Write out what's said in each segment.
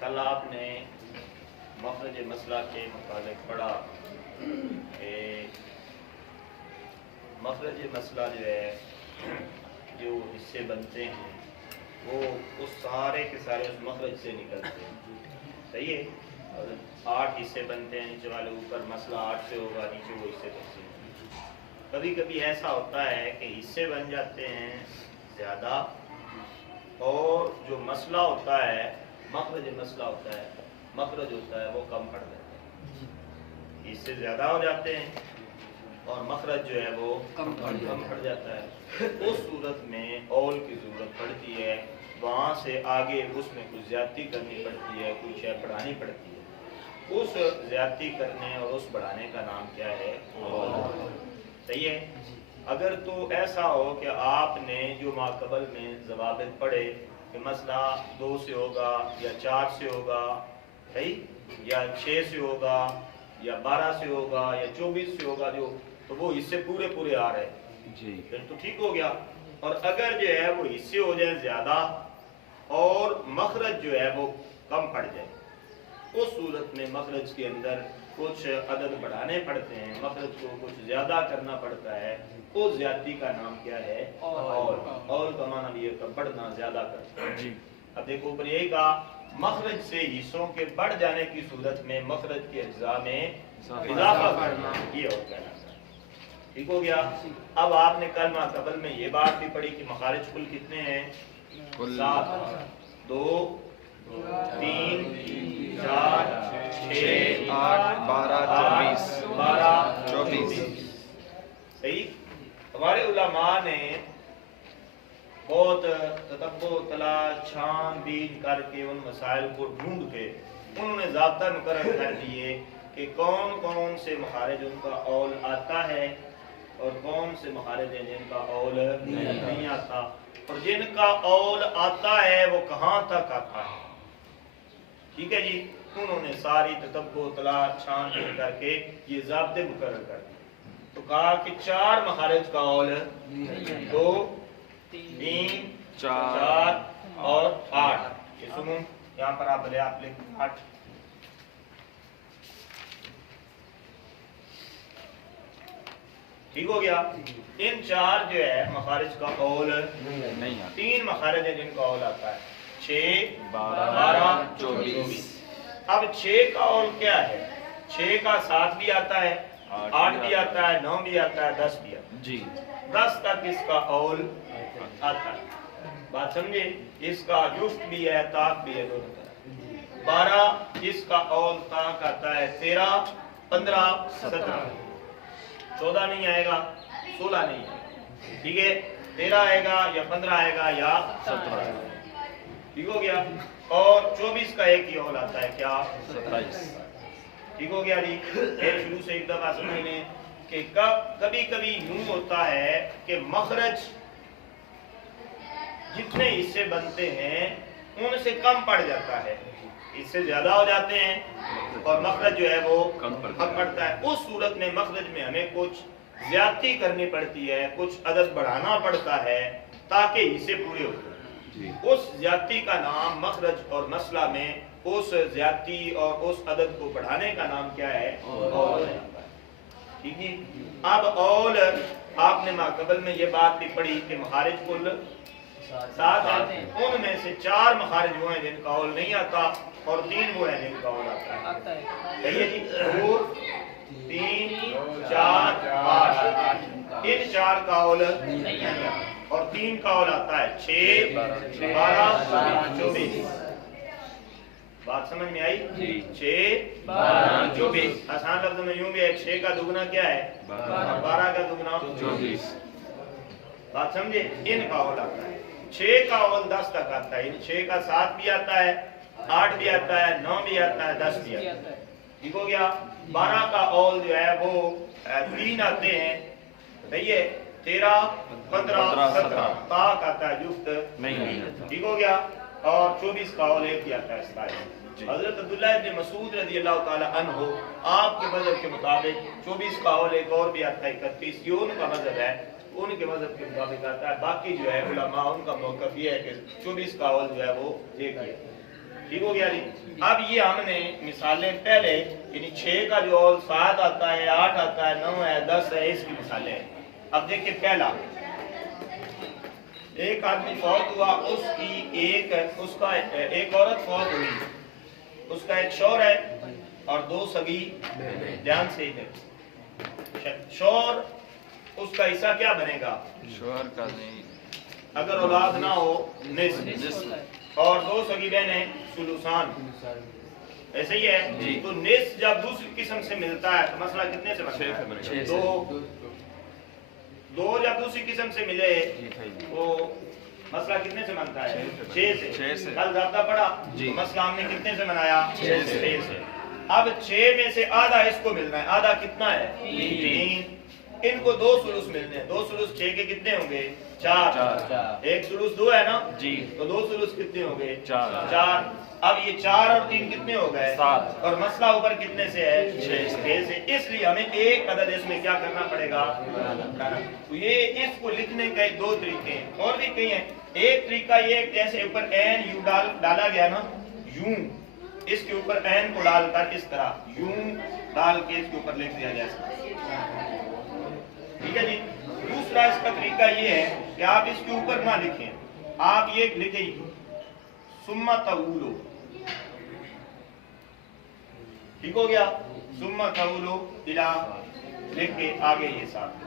कल आपने मखरज मसला के मुताबिक पढ़ा कि मखरज मसला जो है जो हिस्से बनते हैं वो उस सारे के सारे उस मखरज से निकलते हैं। सही है। और 8 हिस्से बनते हैं, नीचे वाले ऊपर मसला 8 से होगा, नीचे वो हिस्से बनते हैं। कभी कभी ऐसा होता है कि हिस्से बन जाते हैं ज़्यादा और जो मसला होता है मखरज मसला होता है, मखरज होता है वो कम पड़ जाता है। हिस्से ज़्यादा हो जाते हैं और मखरज जो है वो कम पड़ जाता है। उस सूरत में औल की ज़रूरत पड़ती है, वहाँ से आगे उसमें कुछ ज़्यादती करनी पड़ती है, कुछ है बढ़ानी पड़ती है। उस ज़्यादती करने और उस बढ़ाने का नाम क्या है? औल। सही है। अगर तो ऐसा हो कि आपने जो माकबल में ज़वाबित पढ़े कि मसला 2 से होगा या 4 से होगा, सही, या 6 से होगा या 12 से होगा या 24 से होगा, जो तो वो हिस्से पूरे पूरे आ रहे जी, फिर तो ठीक हो गया। और अगर जो है वो हिस्से हो जाए ज़्यादा और मखरज जो है वो कम पड़ जाए, उस सूरत में मखरज के अंदर कुछ अदद बढ़ाने पड़ते हैं, मखरज को कुछ ज़्यादा करना पड़ता है। उस ज़्यादती का नाम क्या है? और का माना भी है बढ़ना, ज़्यादा करना जी। अब देखो ऊपर यही कहा, मखरज से हिस्सों के बढ़ जाने की सूरत में मखरज के अज्जा में इजाफा करना, ये हो गया। ठीक हो गया। अब आपने कल माकबल में ये बात भी पढ़ी कि मखारिज कुल कितने हैं? 7, 2, 3, 4, 6, 8, 12, 24। सही। हमारे उलमा ने बहुत ततब्बो तलाश छानबीन करके उन मसाइल को ढूंढ के उन्होंने ज़ाब्ता मुकर्रर कर दिए कि कौन कौन से मखारिज उनका औल आता है और कौन से मखारिज हैं जिनका औल नहीं आता, और जिनका औल आता है वो कहाँ तक आता है। ठीक है जी। उन्होंने सारी ततब्बो तलाश छानबीन करके ये ज़ाब्ते मुकर्रर कर दिए। तो कहा कि 4 मखारिज का औल 2, 3, 4 और 8। ये सुनो, यहाँ पर आप भले आप लिख 8। ठीक हो गया। इन 4 जो है मखारिज का औल नहीं आता। 3 मखारिज है जिनका औल आता है, 6, 12, 24। अब 6 का औल क्या है? 6 का 7 भी आता है, 8 भी आता है, 9 भी आता है, 10 भी आता है जी। 10 तक इसका औल आता है। बात समझे? इसका जुफ्त भी है, ताक भी है, दोनों तरह। 12 इसका औल ताक आता है, 13, 15, 17, 14 नहीं आएगा, 16 नहीं आएगा। ठीक है। 13 आएगा या 15 आएगा या 17 आएगा। ठीक हो गया। और 24 का एक ही औल आता है, क्या? 27। ठीक हो गया जी। फिर शुरू से एक दफा समझ लें कि कभी कभी यूं होता है कि मखरज जितने हिस्से बनते हैं उनसे कम पड़ जाता है, इससे ज्यादा हो जाते हैं और मखरज जो है वो कम पड़ता है। उस सूरत में मखरज में हमें कुछ ज्यादती करनी पड़ती है, कुछ अदद बढ़ाना पड़ता है ताकि हिस्से पूरे हो। उस ज्यादती का नाम मखरज और मसला में उस ज्यादती और उस अदद को बढ़ाने का नाम क्या है? औल। ठीक है। अब औल आपने माकबल में ये बात भी पढ़ी कि मखारिज कुल 7 हैं, उनमें से 4 मखारिज वो हैं जिनका औल नहीं आता और 3 वो हैं जिनका औल आता है। सही है जी। 2, 3, 4, 8। इन 4 का औल नहीं आता और 3 का औल आता है, 6, 12, 24। बात समझ में आई? 6, 12, 24। आसान लफ्ज़ में यूं भी है, 6 का दुगना क्या है? 12 का दुगना 24। बात समझे? इनका औल आता है। 6 का औल 10 तक आता है, 6 का 7 भी आता है, 8 भी आता है, 9 भी आता है, 10 भी आता है। ठीक हो गया। 12 का औल जो है वो 3 आते हैं, सही है। 13, 15, 17 ताक आता है, जुफ्त नहीं आता। ठीक हो गया। और 24 का औल 1 ही आता है, 27। हजरत अब्दुल्लाह इब्न मसूद रज़ी अल्लाह ताला अन्हु आपके मज़हब के मुताबिक 24 का औल एक और भी आता है, 31। ये उनका मज़हब है, उनके मज़हब के मुताबिक आता है। बाकी जो है उलमा उनका मौक़िफ़ ये है कि 24 का औल जो है वो एक ही है। ٹھیک ہو گیا جی. اب یہ ہم نے مثالیں پہلے یعنی 6 کا جو 7 آتا ہے 8 آتا ہے 9 ہے 10 ہے اس کی مثالیں ہیں. اب دیکھیں پہلا ایک آدمی فوت ہوا اس کا ایک عورت فوت ہوئی اس کا ایک شوہر ہے اور 2 سگی دھیان سے ہے. شوہر اس کا حصہ کیا بنے گا؟ شوہر کا نہیں اگر اولاد نہ ہو نصف اور 2 سگی بہنیں ثلثان. ایسے ہی ہے تو نصف جب دوسری قسم سے ملتا ہے تو مسئلہ کتنے سے بنتا ہے؟ 2 جب دوسری قسم سے ملے تو مسئلہ کتنے سے بنتا ہے؟ 6 سے. کل ضابطہ پڑا مسئلہ ہم نے کتنے سے بنایا؟ 6 سے. اب 6 میں سے آدھا اس کو ملنا ہے. آدھا کتنا ہے؟ 3. ان کو 2 ثلث ملنے ہیں. 2 ثلث 6 کے کتنے ہوں گے؟ 4. ایک ثلث 2 ہے نا تو 2 ثلث کتنے ہوں گے؟ 4. اب یہ 4 اور 3 کتنے ہو گئے؟ 7. اور مسئلہ اوپر کتنے سے ہے؟ 6 سے. اس لیے ہمیں ایک عدد اس میں کیا کرنا پڑے گا؟ تو یہ اس کو لکھنے کے 2 طریقے ہیں اور بھی کئی ہیں. ایک طریقہ یہ جیسے اوپر این یوں ڈالا گیا نا یوں اس کے اوپر این کو ڈال کر اس طرح یوں ڈال کے اس کے اوپر لکھ دیا جائے. ٹھیک ہے جی. دوسرا اس کا طریقہ یہ ہے کہ آپ اس کے اوپر نہ لکھیں. آپ یہ لکھیں ثم تولو. ٹھیک ہو گیا. ثم تولو الى لکھ کے آگے یہ ساتھ.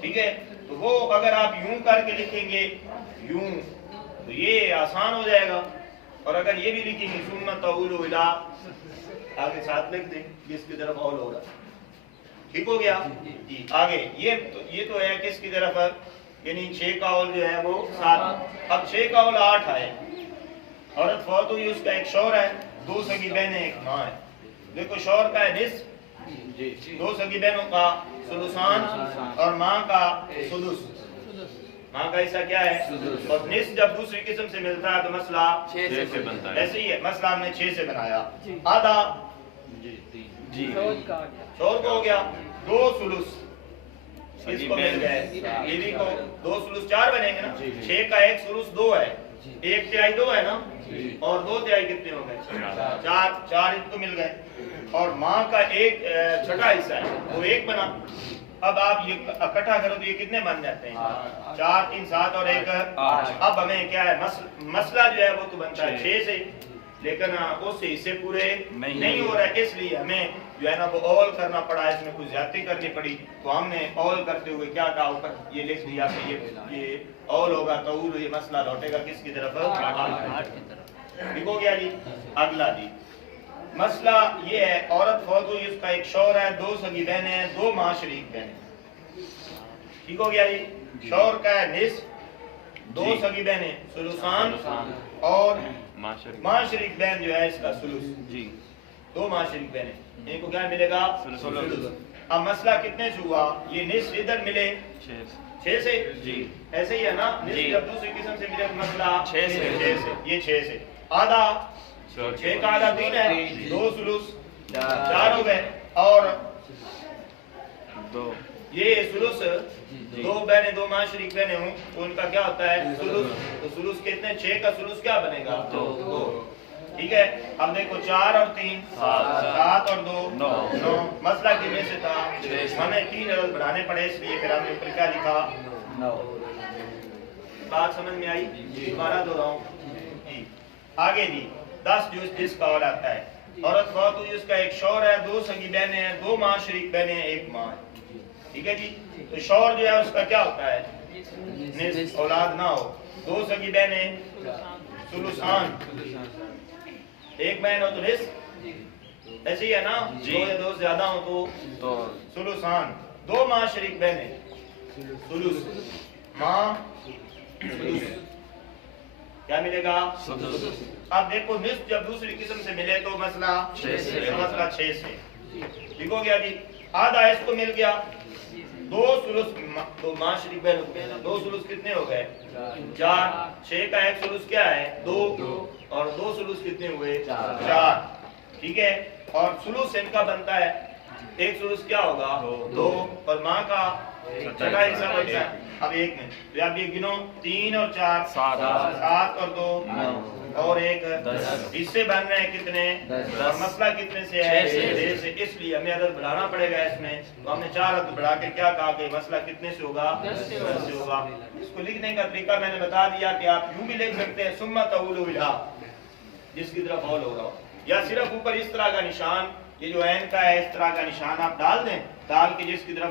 ٹھیک ہے. تو وہ اگر آپ یوں کر کے لکھیں گے یوں تو یہ آسان ہو جائے گا. اور اگر یہ بھی لکھیں گے ثم تولو الى آگے ساتھ لکھ دیں جس کی طرف اول ہو رہا. ٹھیک ہو گیا. آگے یہ تو ہے کس کی طرف یعنی 6 کا اول جو ہے وہ 7. اب 6 کا اول 8 آئے. عورت فوت ہوئی اس کا ایک شوہر ہے 2 سگی بہنیں ایک ماں ہے. دیکھو شوہر کا ہے نصف 2 سگی بہنوں کا ثلثان اور ماں کا ثلث. ماں کا حصہ کیا ہے؟ اور نصف جب دوسری قسم سے ملتا ہے تو مسئلہ 6 سے بنتا ہے. ایسے ہی ہے. مسئلہ ہم نے 6 سے بنایا. آدھا شوہر کو ہو گیا 2 ثلث اس کو مل گئے. بیوی کو 2 ثلث 4 بنیں گے نا. 6 کا 1 ثلث 2 ہے. 1 تہائی 2 ہے نا اور 2 تہائی کتنے ہو گئے؟ 4 ان کو مل گئے. اور ماں کا ایک چھٹا حصہ ہے وہ 1 بنا. اب آپ یہ اکٹھا کرو تو یہ کتنے بن جاتے ہیں؟ 4 3 7 اور 1 8. اب ہمیں کیا ہے مسئلہ جو ہے وہ تو بنتا ہے 6 سے لیکن اس سے حصے پورے نہیں ہو رہا ہے. اس لیے ہمیں جو ہے نا وہ اول کرنا پڑا. اس میں کچھ زیادتی کرنی پڑی تو ہم نے اول کرتے ہوئے کیا کہا اوپر یہ لکھ دیا کہ یہ اول ہوگا تو یہ مسئلہ لوٹے گا کس کی طرف؟ 8 کی طرف. ٹھیک ہو گیا جی. اگلا جی مسئلہ یہ ہے عورت فوت ہوئی اس کا ایک شوہر ہے 2 سگی بہنیں ہیں 2 ماں شریک بہنیں. ٹھیک ہو گیا جی. شوہر کا ہے نصف 2 سگی بہنیں ثلثان اور ماں شریک بہن جو ہے اس کا ثلث. 2 ماں شریک بہنیں ان کو کیا ملے گا؟ ثلث. اب مسئلہ کتنے سے ہوا؟ یہ نصف ادھر ملے 6 سے. ایسے ہی ہے نا. نصف جب دوسری قسم سے ملے تو مسئلہ 6 سے. یہ 6 سے. آدھا 6 کا آدھا 3 ہے 2 ثلث 4 ہو گئے. اور یہ ثلث 2 بہنیں 2 ماں شریک بہنیں ہوں تو ان کا کیا ہوتا ہے؟ ثلث. تو ثلث کتنے؟ 6 کا ثلث کیا بنے گا؟ 2. ٹھیک ہے. اب دیکھو 4 اور 3 7 اور 2 9. مسئلہ کتنے سے تھا؟ ہمیں 3 عدد بڑھانے پڑے اس لیے پھر ہم نے اوپر کیا لکھا 9. بات سمجھ میں آئی؟ دوبارہ دہراؤں جی. آگے جی 10 جس کا اول آتا ہے. عورت فوت ہوئی اس کا ایک شوہر ہے 2 سگی بہنیں ہیں 2 ماں شریک بہنیں ہیں 1 ماں ہے. ٹھیک ہے جی. تو شوہر جو ہے اس کا کیا ہوتا ہے؟ نصف. اولاد نہ ہو 2 سگی بہنیں ثلثان 1 بہن ہو تو نصف. ایسے ہی ہے نا. 2 یا 2 زیادہ ہو تو ثلثان. 2 ماں شریک بہنیں ثلث ماں ثلث کیا ملے گا؟ ثلث. اب دیکھو نصف جب دوسری قسم سے ملے تو مسئلہ 6 سے. ٹھیک ہو گیا جی. آدھا اس کو مل گیا 2 ثلث 2 ماں شریک بہن 2 ثلث کتنے ہو گئے؟ 4. 6 کا 1 ثلث کیا ہے؟ 2 اور 2 ثلث کتنے ہوئے؟ 4. ٹھیک ہے. اور ثلث ان کا بنتا ہے 1 ثلث کیا ہوگا؟ 2 اور ماں کا چھٹا حصہ بنتا ہے. اب 1 منٹ تو آپ یہ گنو 3 اور 4 7 اور 2 9 और एक हिस्से बन रहे हैं कितने, और मसला कितने से है, 6 से। इसलिए हमें अदद बढ़ाना पड़ेगा इसमें, तो हमने 4 अदद बढ़ा के क्या कहा कि मसला कितने से होगा, 10 से होगा। इसको लिखने का तरीका मैंने बता दिया कि आप यूं भी लिख सकते हैं सुम्मा तऊलु इला, जिसकी तरफ हौल हो रहा हो, या सिर्फ ऊपर इस तरह का निशान, ये जो ऐन का है इस तरह का निशान आप डाल दें, डाल के जिसकी तरफ